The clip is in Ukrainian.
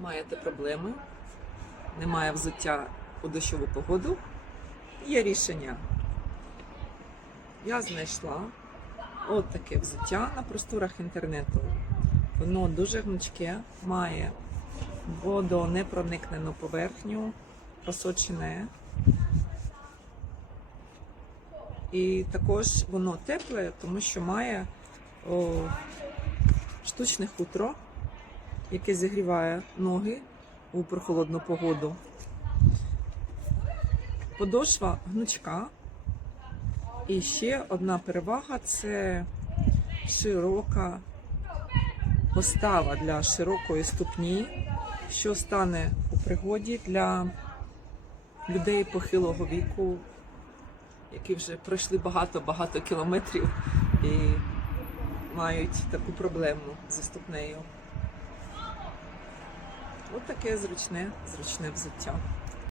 маєте проблеми, немає взуття у дощову погоду, є рішення. Я знайшла от таке взуття на просторах інтернету. Воно дуже гнучке, має водонепроникнену поверхню, просочене. І також воно тепле, тому що має о, штучне хутро, яке зігріває ноги у прохолодну погоду. Подошва гнучка. І ще одна перевага це широка постава для широкої ступні, що стане у пригоді для людей похилого віку, які вже пройшли багато-багато кілометрів і мають таку проблему зі ступнею. От таке зручне, зручне взуття.